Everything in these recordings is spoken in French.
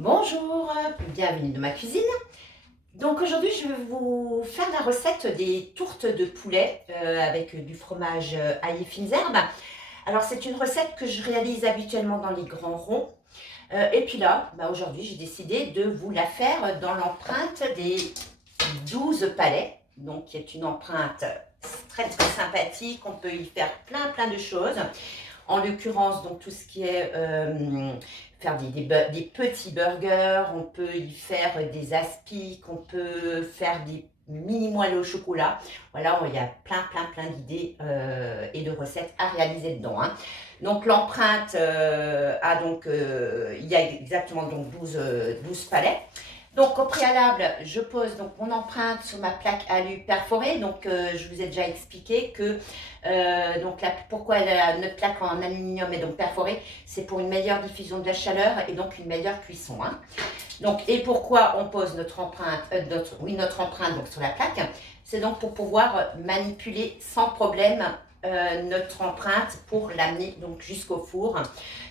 Bonjour, bienvenue dans ma cuisine. Donc aujourd'hui je vais vous faire la recette des tourtes de poulet avec du fromage ail et fines herbes. Alors c'est une recette que je réalise habituellement dans les grands ronds. Et puis là, aujourd'hui j'ai décidé de vous la faire dans l'empreinte des 12 palais. Donc qui est une empreinte très très sympathique, on peut y faire plein de choses. En l'occurrence, donc tout ce qui est faire des petits burgers, on peut y faire des aspics, on peut faire des mini moelleux au chocolat. Voilà, il y a plein d'idées et de recettes à réaliser dedans, hein. Donc l'empreinte il y a exactement donc 12 palais. Donc au préalable, je pose donc mon empreinte sur ma plaque alu perforée. Donc je vous ai déjà expliqué que pourquoi notre plaque en aluminium est donc perforée, c'est pour une meilleure diffusion de la chaleur et donc une meilleure cuisson, hein. Donc et pourquoi on pose notre empreinte, notre empreinte donc sur la plaque, c'est donc pour pouvoir manipuler sans problème notre empreinte pour l'amener donc jusqu'au four,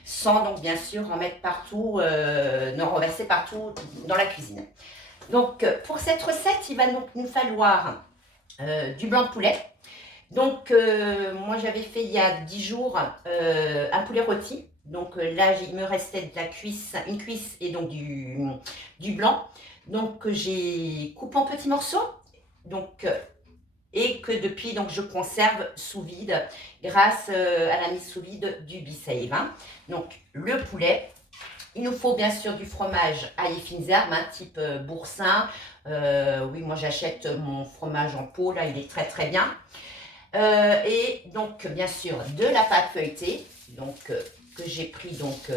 sans donc bien sûr en mettre partout, en renverser partout dans la cuisine. Donc pour cette recette, il va donc nous falloir du blanc de poulet. Donc moi j'avais fait il y a 10 jours un poulet rôti. Donc là il me restait de la cuisse, une cuisse et donc du blanc. Donc j'ai coupé en petits morceaux. Donc et que depuis donc je conserve sous vide grâce à la mise sous vide du B-Save, hein. Donc le poulet, il nous faut bien sûr du fromage ail et fines herbes, hein, type boursin. Oui, moi j'achète mon fromage en pot, là il est très bien. Et donc bien sûr de la pâte feuilletée, donc que j'ai pris donc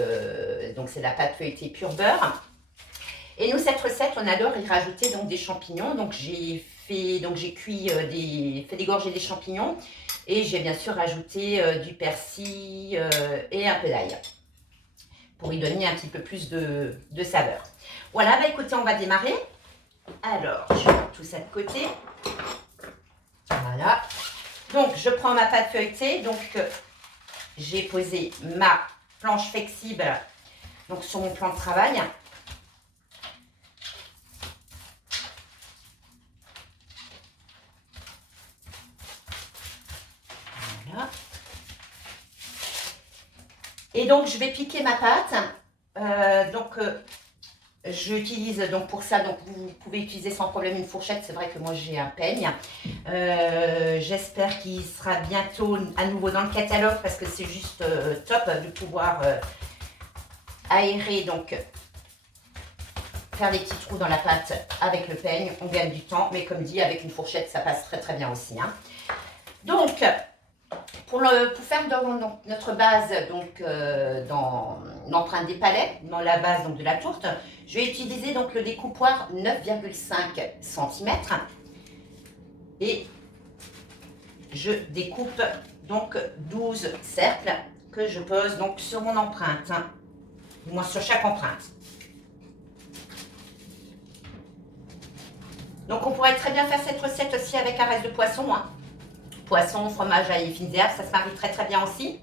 c'est la pâte feuilletée pur beurre. Et nous cette recette on adore y rajouter donc des champignons. Donc j'ai cuit fait dégorger des champignons et j'ai bien sûr rajouté du persil et un peu d'ail pour y donner un petit peu plus de saveur. Voilà, écoutez, on va démarrer. Alors, je mets tout ça de côté. Voilà. Donc, je prends ma pâte feuilletée. Donc, j'ai posé ma planche flexible donc, sur mon plan de travail. Voilà. Et donc, je vais piquer ma pâte. J'utilise donc pour ça, donc vous pouvez utiliser sans problème une fourchette. C'est vrai que moi j'ai un peigne. J'espère qu'il sera bientôt à nouveau dans le catalogue parce que c'est juste top de pouvoir aérer, donc faire des petits trous dans la pâte avec le peigne. On gagne du temps, mais comme dit, avec une fourchette ça passe très bien aussi, hein. Donc pour faire notre base donc, dans l'empreinte des palais, dans la base donc, de la tourte, je vais utiliser donc le découpoir 9,5 cm et je découpe donc 12 cercles que je pose donc sur mon empreinte, hein, du moins sur chaque empreinte. Donc on pourrait très bien faire cette recette aussi avec un reste de poisson, hein. Poisson, fromage, ail et fines herbes, ça se marie très bien aussi.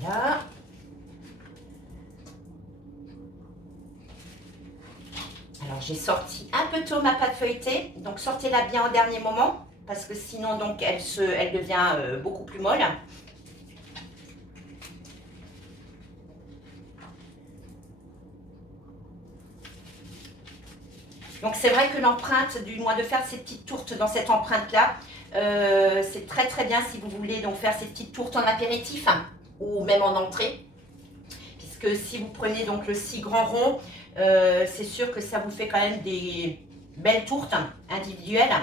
Voilà. Alors j'ai sorti un peu tôt ma pâte feuilletée, donc sortez-la bien au dernier moment parce que sinon donc elle devient beaucoup plus molle. Donc c'est vrai que l'empreinte, du moins de faire ces petites tourtes dans cette empreinte-là, c'est très bien si vous voulez donc faire ces petites tourtes en apéritif, hein, ou même en entrée. Puisque si vous prenez donc le 6 grands ronds, c'est sûr que ça vous fait quand même des belles tourtes individuelles.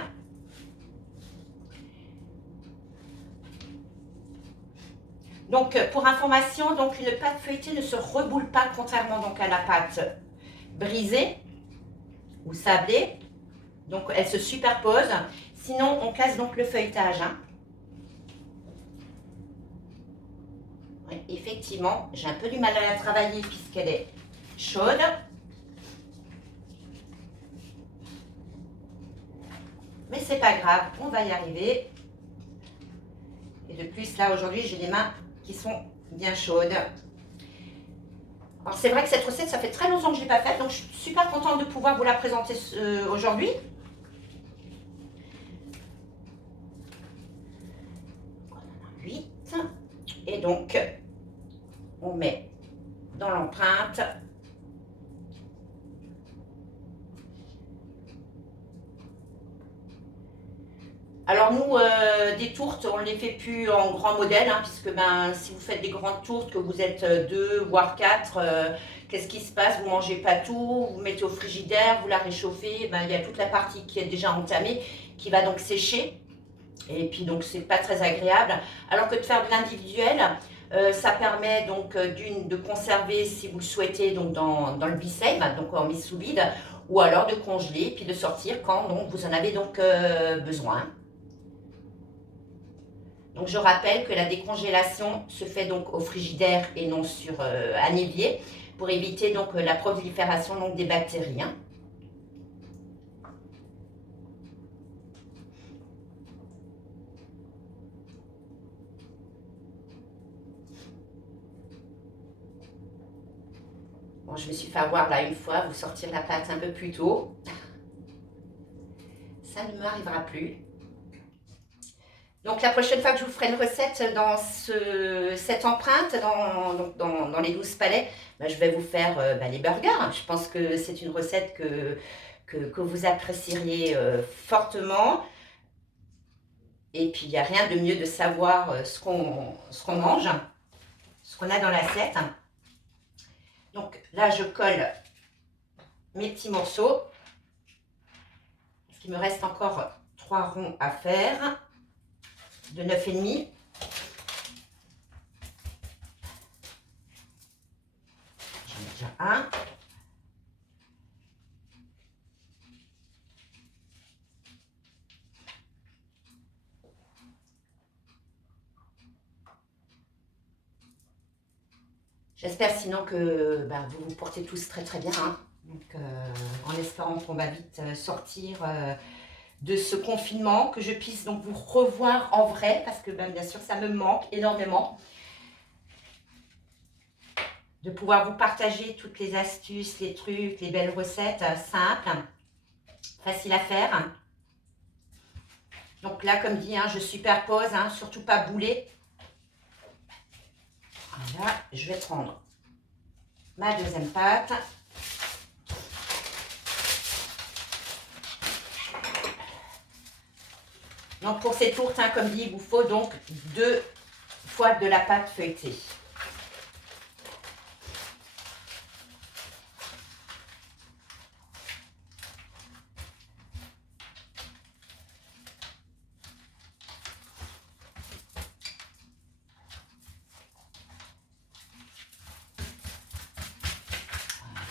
Donc pour information, donc une pâte feuilletée ne se reboule pas contrairement donc à la pâte brisée ou sablée. Donc elle se superpose. Sinon on casse donc le feuilletage, hein. Oui, effectivement, j'ai un peu du mal à la travailler puisqu'elle est chaude. Mais c'est pas grave, on va y arriver. Et de plus, là, aujourd'hui, j'ai les mains qui sont bien chaudes. Alors, c'est vrai que cette recette, ça fait très longtemps que je ne l'ai pas faite, donc je suis super contente de pouvoir vous la présenter aujourd'hui. On en a 8. Et donc, on met dans l'empreinte. Alors nous, des tourtes, on ne les fait plus en grand modèle, hein, puisque ben, si vous faites des grandes tourtes, que vous êtes 2, voire 4, qu'est-ce qui se passe? Vous ne mangez pas tout, vous mettez au frigidaire, vous la réchauffez, ben, il y a toute la partie qui est déjà entamée, qui va donc sécher. Et puis donc c'est pas très agréable. Alors que de faire de l'individuel, ça permet donc d'une de conserver si vous le souhaitez donc dans le Be-Save, donc en mise sous vide, ou alors de congeler puis de sortir quand donc, vous en avez donc besoin. Donc je rappelle que la décongélation se fait donc au frigidaire et non sur un évier pour éviter donc la prolifération donc, des bactéries. Hein. Bon, je me suis fait avoir là une fois, vous sortir la pâte un peu plus tôt. Ça ne m'arrivera plus. Donc la prochaine fois que je vous ferai une recette dans cette empreinte, dans les 12 palais, ben, je vais vous faire les burgers. Je pense que c'est une recette que vous apprécieriez fortement. Et puis il n'y a rien de mieux de savoir ce qu'on mange, ce qu'on a dans l'assiette. Donc là je colle mes petits morceaux. Parce qu'il me reste encore 3 ronds à faire. De 9,5. J'en ai déjà un. J'espère sinon que vous vous portez tous très très bien. Hein. Donc, en espérant qu'on va vite sortir de ce confinement, que je puisse donc vous revoir en vrai, parce que bien sûr ça me manque énormément, de pouvoir vous partager toutes les astuces, les trucs, les belles recettes simples, faciles à faire. Donc là, comme dit, hein, je superpose, hein, surtout pas bouler. Voilà, je vais prendre ma deuxième pâte. Donc pour ces tourtes, hein, comme dit, il vous faut donc 2 fois de la pâte feuilletée.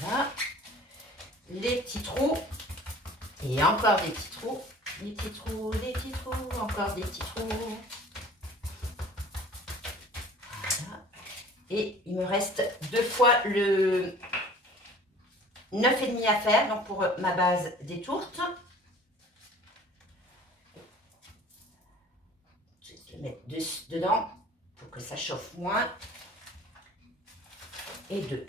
Voilà. Les petits trous. Et encore des petits trous. Des petits trous, des petits trous, encore des petits trous. Voilà. Et il me reste 2 fois le 9,5 à faire, donc pour ma base des tourtes. Je vais le mettre dedans pour que ça chauffe moins. Et 2.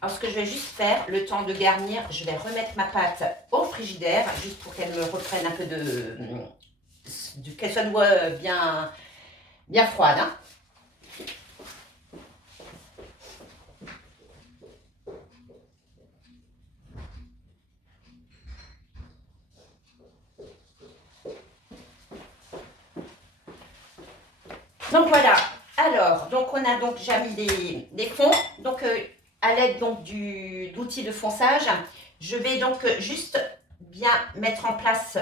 Alors, ce que je vais juste faire, le temps de garnir, je vais remettre ma pâte au frigidaire, juste pour qu'elle me reprenne un peu qu'elle soit bien froide. Hein. Donc voilà. Alors, donc on a donc déjà mis les fonds. Donc à l'aide donc d'outils de fonçage, je vais donc juste bien mettre en place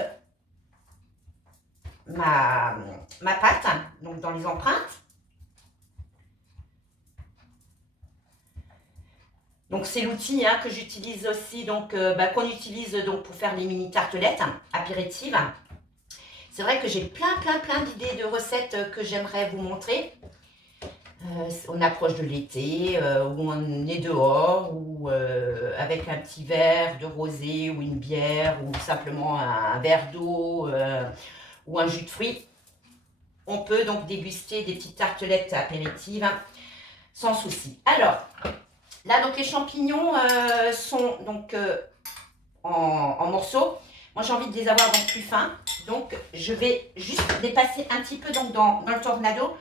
ma pâte, donc dans les empreintes. Donc c'est l'outil hein, que j'utilise aussi, donc qu'on utilise donc pour faire les mini tartelettes apéritives. C'est vrai que j'ai plein d'idées de recettes que j'aimerais vous montrer. On approche de l'été, où on est dehors, ou avec un petit verre de rosé ou une bière, ou simplement un verre d'eau ou un jus de fruits. On peut donc déguster des petites tartelettes apéritives, hein, sans souci. Alors, là, donc les champignons sont donc en morceaux. Moi, j'ai envie de les avoir donc plus fins. Donc, je vais juste les passer un petit peu donc, dans le tornado.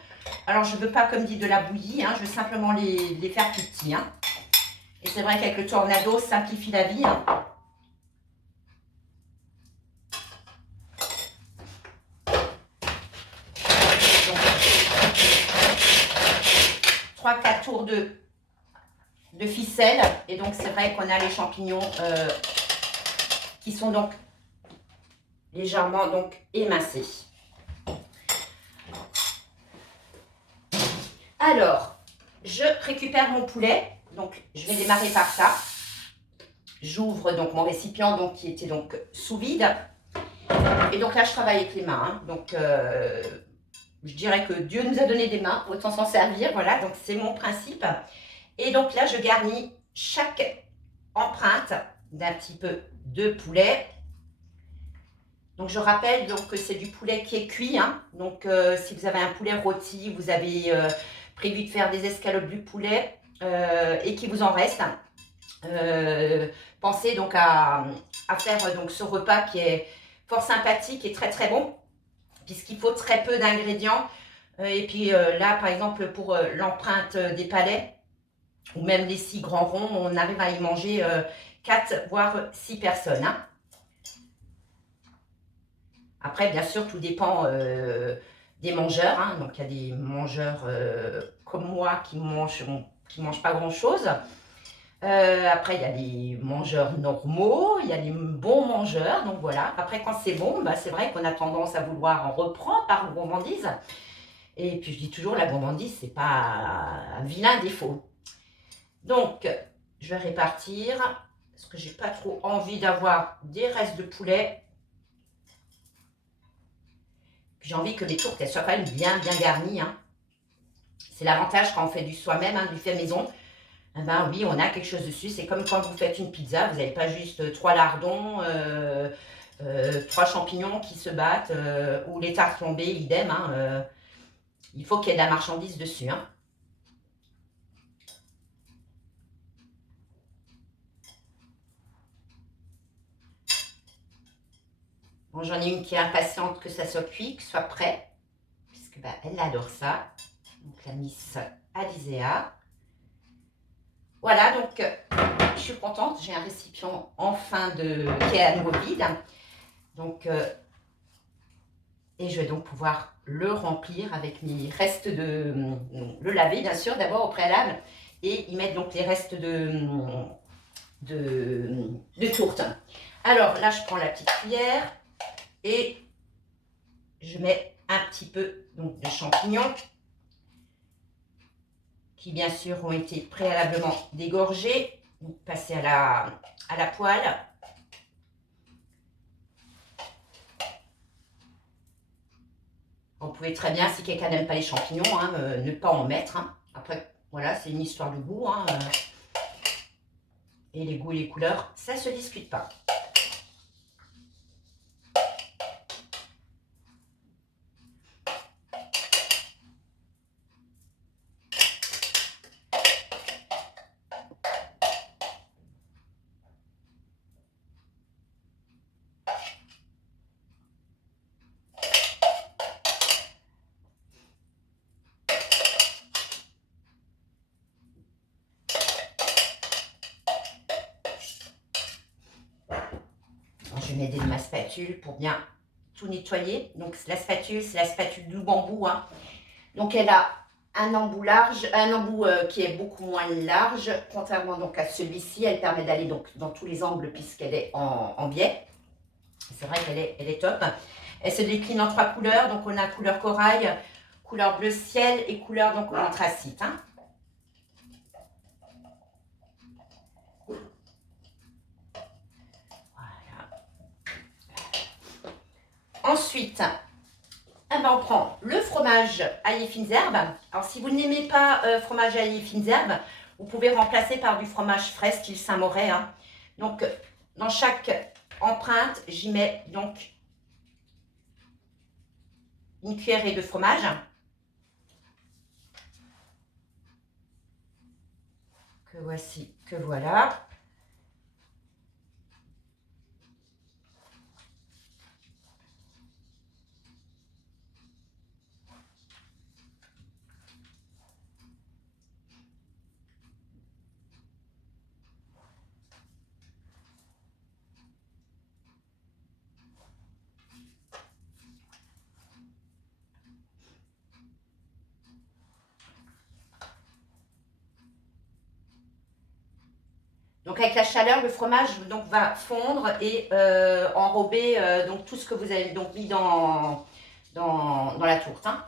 Alors, je ne veux pas, comme dit, de la bouillie. Hein, je veux simplement les faire plus petits. Hein. Et c'est vrai qu'avec le tornado, ça simplifie la vie. Hein. Donc, 3-4 tours de ficelle. Et donc, c'est vrai qu'on a les champignons qui sont donc légèrement donc émincés. Alors, je récupère mon poulet. Donc, je vais démarrer par ça. J'ouvre donc mon récipient donc, qui était donc sous vide. Et donc là, je travaille avec les mains. Hein. Donc, je dirais que Dieu nous a donné des mains, autant s'en servir. Voilà, donc c'est mon principe. Et donc là, je garnis chaque empreinte d'un petit peu de poulet. Donc, je rappelle donc, que c'est du poulet qui est cuit. Hein. Donc, si vous avez un poulet rôti, vous avez prévu de faire des escalopes du poulet et qu'il vous en reste, pensez donc à faire donc, ce repas qui est fort sympathique et très très bon, puisqu'il faut très peu d'ingrédients. Et puis là, par exemple, pour l'empreinte des palais, ou même les 6 grands ronds, on arrive à y manger 4 voire 6 personnes. Hein. Après, bien sûr, tout dépend des mangeurs. Hein. Donc, il y a des mangeurs comme moi qui mangent pas grand-chose. Après, il y a les mangeurs normaux, il y a les bons mangeurs. Donc, voilà. Après, quand c'est bon, bah, c'est vrai qu'on a tendance à vouloir en reprendre par gourmandise. Et puis, je dis toujours, la gourmandise, c'est pas un vilain défaut. Donc, je vais répartir parce que j'ai pas trop envie d'avoir des restes de poulet. J'ai envie que mes tourtes elles soient quand même bien garnies. Hein. C'est l'avantage quand on fait du soi-même, hein, du fait maison. Eh ben oui, on a quelque chose dessus. C'est comme quand vous faites une pizza, vous n'avez pas juste 3 lardons, 3 champignons qui se battent, ou les tartes flambées, idem. Hein, il faut qu'il y ait de la marchandise dessus. Hein. Bon, j'en ai une qui est impatiente que ça soit cuit, que ce soit prêt, puisque bah, elle adore ça. Donc la Miss Alizéa. Voilà, donc je suis contente. J'ai un récipient enfin qui est à nouveau vide. Donc, et je vais donc pouvoir le remplir avec mes restes le laver bien sûr d'abord au préalable et y mettre donc les restes de tourte. Alors là, je prends la petite cuillère et je mets un petit peu donc, de champignons qui bien sûr ont été préalablement dégorgés, passés à la poêle. Vous pouvez très bien, si quelqu'un n'aime pas les champignons, hein, ne pas en mettre. Hein. Après, voilà, c'est une histoire de goût. Hein, et les goûts et les couleurs, ça ne se discute pas. Je vais m'aider de ma spatule pour bien tout nettoyer. Donc la spatule, c'est la spatule du bambou. Hein. Donc elle a un embout large, un embout qui est beaucoup moins large, contrairement donc à celui-ci. Elle permet d'aller donc dans tous les angles puisqu'elle est en biais. C'est vrai qu'elle est top. Elle se décline en 3 couleurs. Donc on a couleur corail, couleur bleu ciel et couleur donc anthracite. Hein. Ensuite, eh ben, on prend le fromage aillé fines herbes. Alors, si vous n'aimez pas fromage aillé fines herbes, vous pouvez remplacer par du fromage frais, style Saint-Moré. Hein. Donc, dans chaque empreinte, j'y mets donc une cuillerée de fromage. Que voici, que voilà. Donc avec la chaleur, le fromage donc, va fondre et enrober donc, tout ce que vous avez donc, mis dans la tourte. Hein.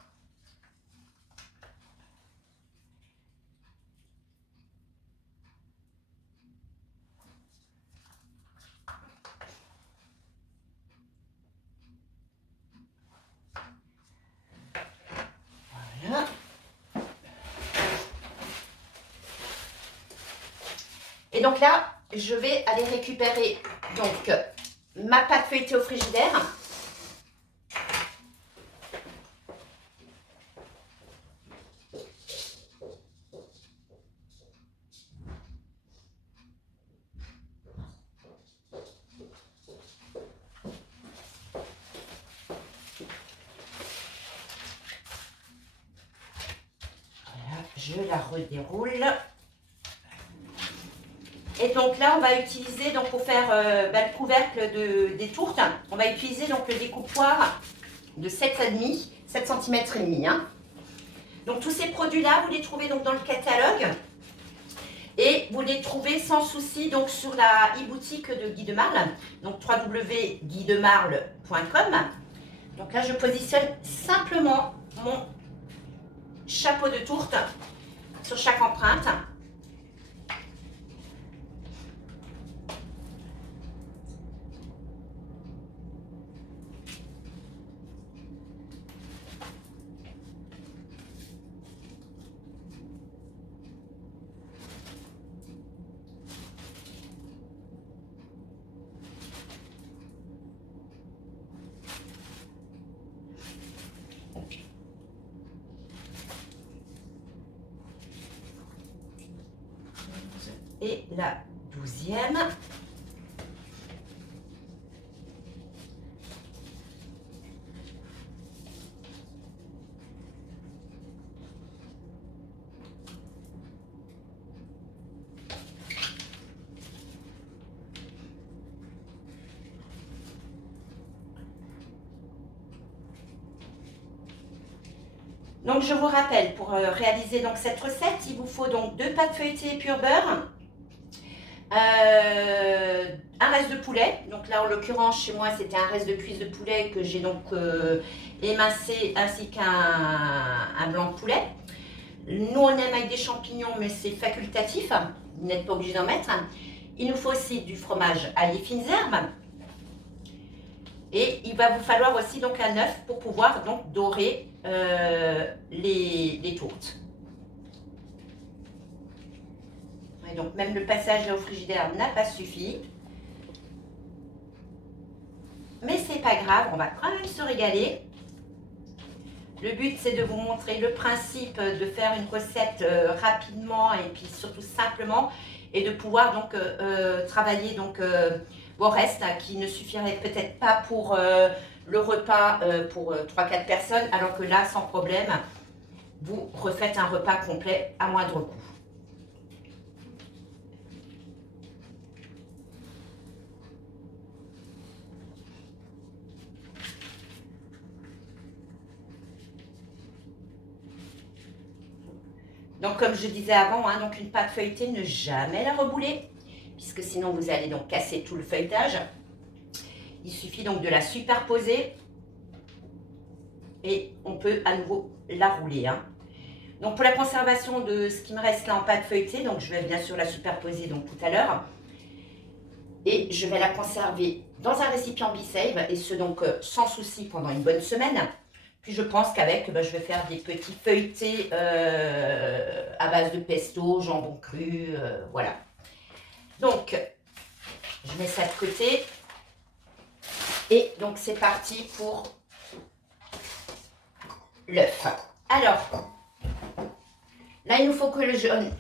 Voilà. Et donc là, je vais aller récupérer donc ma pâte feuilletée au frigidaire. Voilà, je la redéroule. Et donc là, on va utiliser, donc pour faire le couvercle des tourtes, on va utiliser donc le découpoir de 7,5 cm et demi. Hein. Donc tous ces produits-là, vous les trouvez donc dans le catalogue. Et vous les trouvez sans souci donc sur la e-boutique de Guy de Marle, donc www.guydemarle.com. Donc là, je positionne simplement mon chapeau de tourte sur chaque empreinte. Et la 12e. Donc je vous rappelle, pour réaliser donc cette recette, il vous faut donc 2 pâtes feuilletées pur beurre, un reste de poulet. Donc là en l'occurrence chez moi c'était un reste de cuisse de poulet que j'ai donc émincé, ainsi qu'un blanc de poulet. Nous on aime avec des champignons mais c'est facultatif, vous n'êtes pas obligé d'en mettre. Il nous faut aussi du fromage aillé fines herbes. Et il va vous falloir aussi donc un œuf pour pouvoir donc dorer les tourtes. Et donc même le passage au frigidaire n'a pas suffi. Mais c'est pas grave, on va quand même se régaler. Le but c'est de vous montrer le principe de faire une recette rapidement et puis surtout simplement et de pouvoir donc travailler donc vos restes qui ne suffiraient peut-être pas pour le repas pour 3-4 personnes, alors que là sans problème vous refaites un repas complet à moindre coût. Donc comme je disais avant, hein, donc une pâte feuilletée, ne jamais la rebouler, puisque sinon vous allez donc casser tout le feuilletage. Il suffit donc de la superposer et on peut à nouveau la rouler. Hein. Donc pour la conservation de ce qui me reste là en pâte feuilletée, donc je vais bien sûr la superposer donc tout à l'heure. Et je vais la conserver dans un récipient Be-Save, et ce donc sans souci pendant une bonne semaine, Puis je pense qu'avec, je vais faire des petits feuilletés à base de pesto, jambon cru, voilà. Donc, je mets ça de côté. Et donc, c'est parti pour l'œuf. Alors, là, il nous faut que le jaune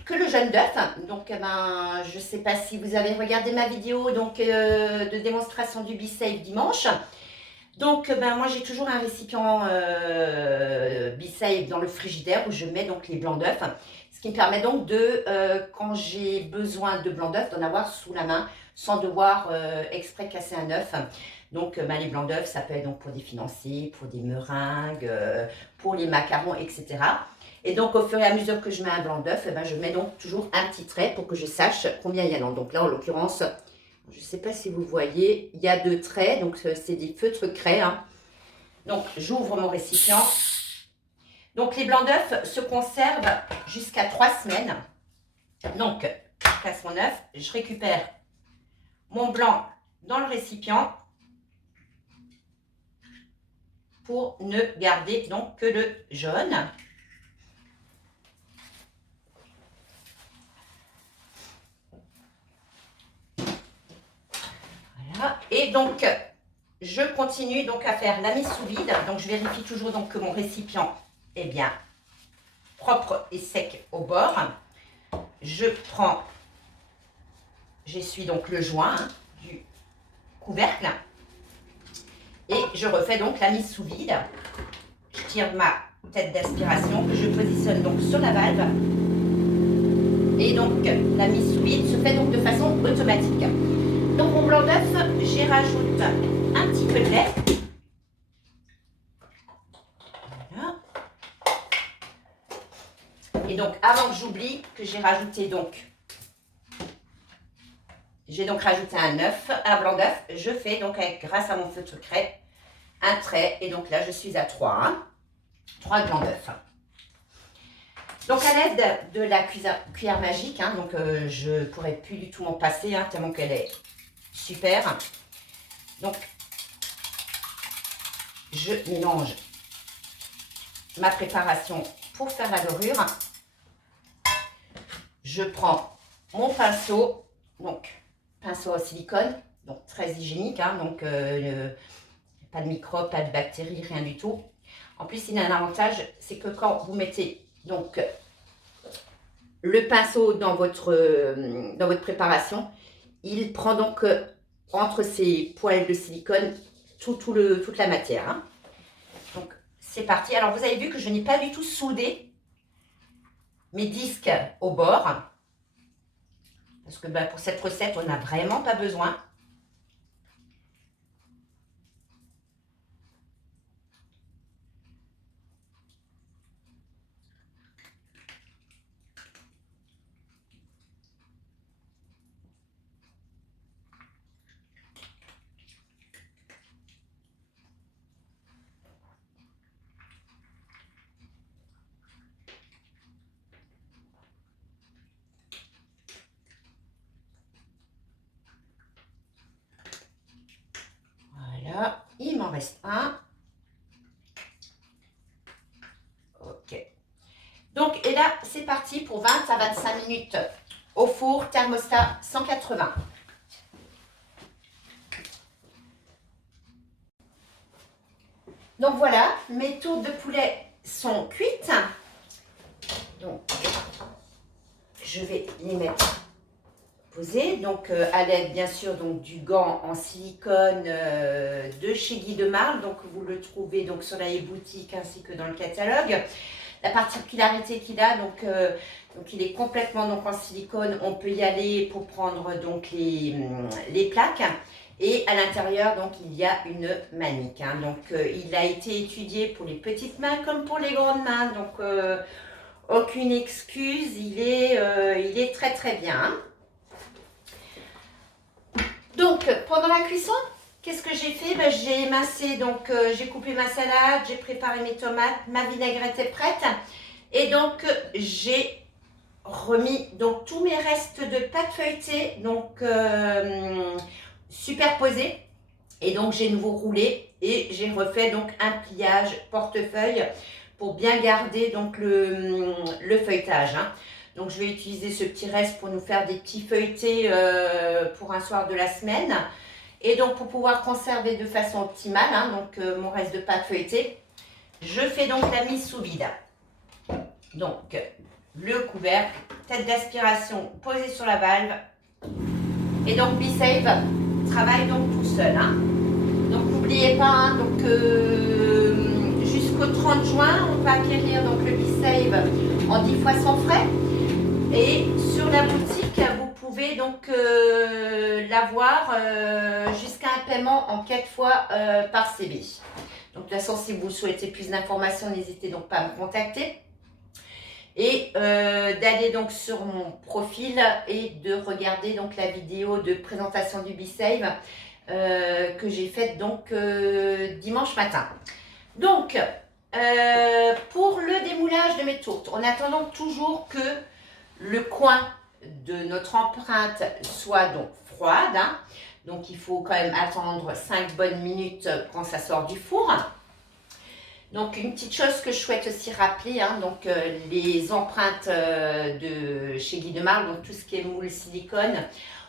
d'œuf. Donc, je ne sais pas si vous avez regardé ma vidéo donc, de démonstration du Be-Safe dimanche. Donc, moi, j'ai toujours un récipient Be-Safe dans le frigidaire où je mets donc les blancs d'œufs. Ce qui me permet donc de, quand j'ai besoin de blancs d'œufs, d'en avoir sous la main sans devoir exprès casser un œuf. Donc, les blancs d'œufs, ça peut être donc pour des financiers, pour des meringues, pour les macarons, etc. Et donc, au fur et à mesure que je mets un blanc d'œuf, je mets donc toujours un petit trait pour que je sache combien il y en a. Donc là, en l'occurrence, je ne sais pas si vous voyez, il y a 2 traits. Donc, c'est des feutres craie. Hein. Donc, j'ouvre mon récipient. Donc, les blancs d'œufs se conservent jusqu'à 3 semaines. Donc, je casse mon œuf, je récupère mon blanc dans le récipient pour ne garder donc que le jaune. Voilà. Et donc, je continue donc à faire la mise sous vide. Donc, je vérifie toujours donc que mon récipient est bien propre et sec au bord. J'essuie donc le joint du couvercle. Et je refais donc la mise sous vide. Je tire ma tête d'aspiration que je positionne donc sur la valve. Et donc la mise sous vide se fait donc de façon automatique. Dans mon blanc d'œuf, j'y rajoute un petit peu de lait. Voilà. Et donc avant que j'oublie que j'ai rajouté donc, rajouté un blanc d'œuf. Je fais donc grâce à mon feutre craie un trait et donc là je suis à 3, hein, 3 blancs d'œufs. Donc à l'aide de la cuillère magique, hein, donc je ne pourrais plus du tout m'en passer hein, tellement qu'elle est super. Donc je mélange ma préparation pour faire la dorure. Je prends mon pinceau, donc pinceau en silicone, donc très hygiénique, hein, donc pas de microbes, pas de bactéries, rien du tout. En plus, il y a un avantage, c'est que quand vous mettez donc le pinceau dans votre préparation, il prend donc entre ces poils de silicone toute la matière. Hein. Donc, c'est parti. Alors, vous avez vu que je n'ai pas du tout soudé mes disques au bord. Parce que pour cette recette, on n'a vraiment pas besoin. Voilà, il m'en reste un. Ok. Donc, et là, c'est parti pour 20 à 25 minutes au four, thermostat 180. Donc voilà, mes tours de poulet sont cuites. Donc, je vais les mettre posées. Donc, à l'aide, bien sûr, donc, du gant en silicone de chez Guy de Marle. Donc, vous le trouvez donc, sur la e-boutique ainsi que dans le catalogue. La particularité qu'il a, donc il est complètement donc, en silicone. On peut y aller pour prendre donc, les plaques. Et à l'intérieur, donc, il y a une manique. Hein. Donc, il a été étudié pour les petites mains comme pour les grandes mains. Donc, aucune excuse. Il est très, très bien. Donc, pendant la cuisson, qu'est-ce que j'ai fait? J'ai émincé, donc j'ai coupé ma salade, j'ai préparé mes tomates, ma vinaigrette est prête. Et donc, j'ai remis donc, tous mes restes de pâte feuilletée, donc superposés. Et donc, j'ai nouveau roulé Et j'ai refait donc un pliage portefeuille pour bien garder donc le feuilletage. Hein. Donc je vais utiliser ce petit reste pour nous faire des petits feuilletés pour un soir de la semaine. Et donc pour pouvoir conserver de façon optimale, hein, donc mon reste de pâte feuilletée, je fais donc la mise sous vide. Donc le couvercle, tête d'aspiration posée sur la valve. Et donc B-Save travaille donc tout seul. Hein. Donc n'oubliez pas, hein, donc jusqu'au 30 juin, on peut acquérir donc le B-Save en 10 fois sans frais. Et sur la boutique, vous pouvez donc l'avoir jusqu'à un paiement en 4 fois par CB. Donc de toute façon, si vous souhaitez plus d'informations, n'hésitez donc pas à me contacter. Et d'aller donc sur mon profil et de regarder donc la vidéo de présentation du B-Save que j'ai faite donc dimanche matin. Donc, pour le démoulage de mes tourtes, en attendant toujours que le coin de notre empreinte soit donc froide, hein. Donc il faut quand même attendre 5 bonnes minutes quand ça sort du four. Donc une petite chose que je souhaite aussi rappeler, hein, donc les empreintes de chez Guy de Marle, donc tout ce qui est moule silicone,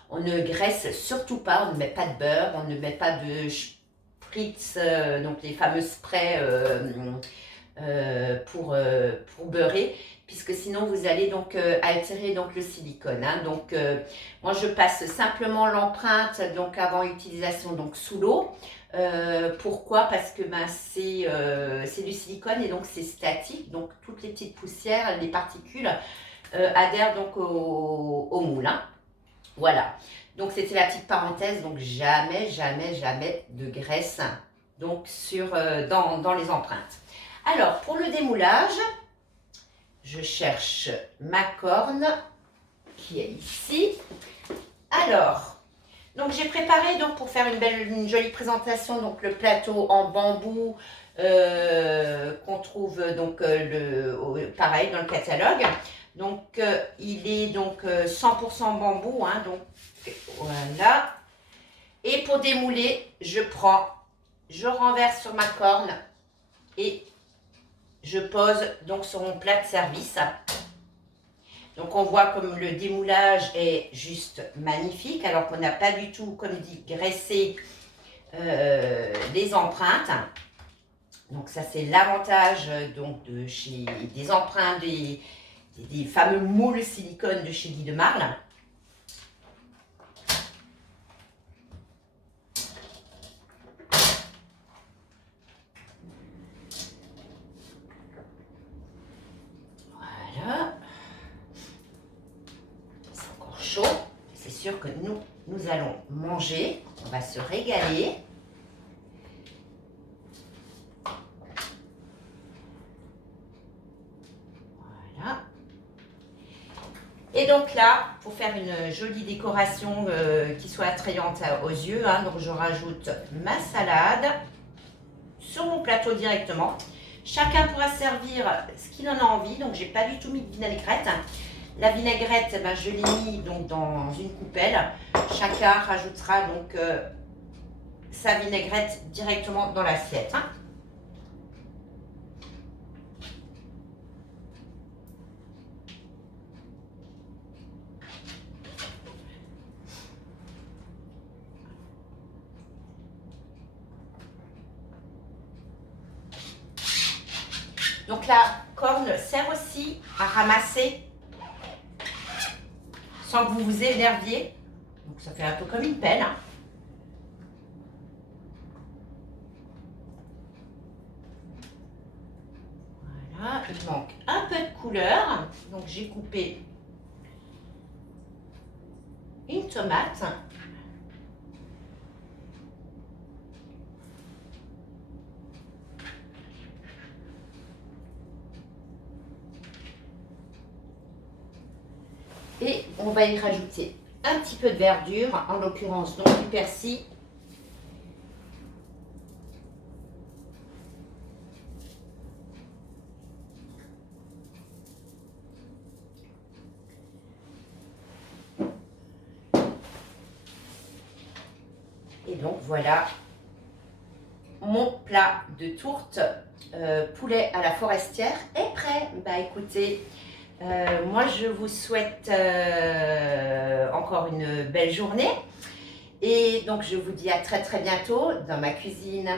on ne graisse surtout pas, on ne met pas de beurre, on ne met pas de spritz, donc les fameux sprays pour beurrer, puisque sinon vous allez donc altérer donc le silicone. Hein. Donc moi je passe simplement l'empreinte donc avant utilisation donc sous l'eau. Pourquoi? Parce que ben, c'est du silicone et donc c'est statique, donc toutes les petites poussières, les particules adhèrent donc au moule. Hein. Voilà, donc c'était la petite parenthèse, donc jamais, jamais, jamais de graisse donc dans les empreintes. Alors, pour le démoulage, je cherche ma corne qui est ici. Alors, donc j'ai préparé donc pour faire une jolie présentation donc le plateau en bambou qu'on trouve donc pareil dans le catalogue. Donc il est donc 100% bambou, hein, donc voilà. Et pour démouler, je renverse sur ma corne et je pose donc sur mon plat de service. Donc on voit comme le démoulage est juste magnifique, alors qu'on n'a pas du tout, comme dit, graissé les empreintes. Donc ça c'est l'avantage donc des empreintes, des fameux moules silicone de chez Guy de Marle. Voilà. C'est encore chaud. C'est sûr que nous allons manger. On va se régaler. Voilà. Et donc là, pour faire une jolie décoration qui soit attrayante aux yeux, hein, donc je rajoute ma salade sur mon plateau directement. Chacun pourra servir ce qu'il en a envie, donc j'ai pas du tout mis de vinaigrette. La vinaigrette, ben, je l'ai mis donc dans une coupelle. Chacun rajoutera donc sa vinaigrette directement dans l'assiette. Hein. Donc la corne sert aussi à ramasser sans que vous vous énerviez. Donc ça fait un peu comme une pelle. Hein. Voilà, il manque un peu de couleur. Donc j'ai coupé une tomate. Et on va y rajouter un petit peu de verdure, en l'occurrence donc du persil. Et donc voilà mon plat de tourte poulet à la forestière est prêt. Bah écoutez, moi je vous souhaite encore une belle journée. Et donc je vous dis à très très bientôt dans ma cuisine.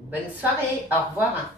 Bonne soirée, au revoir.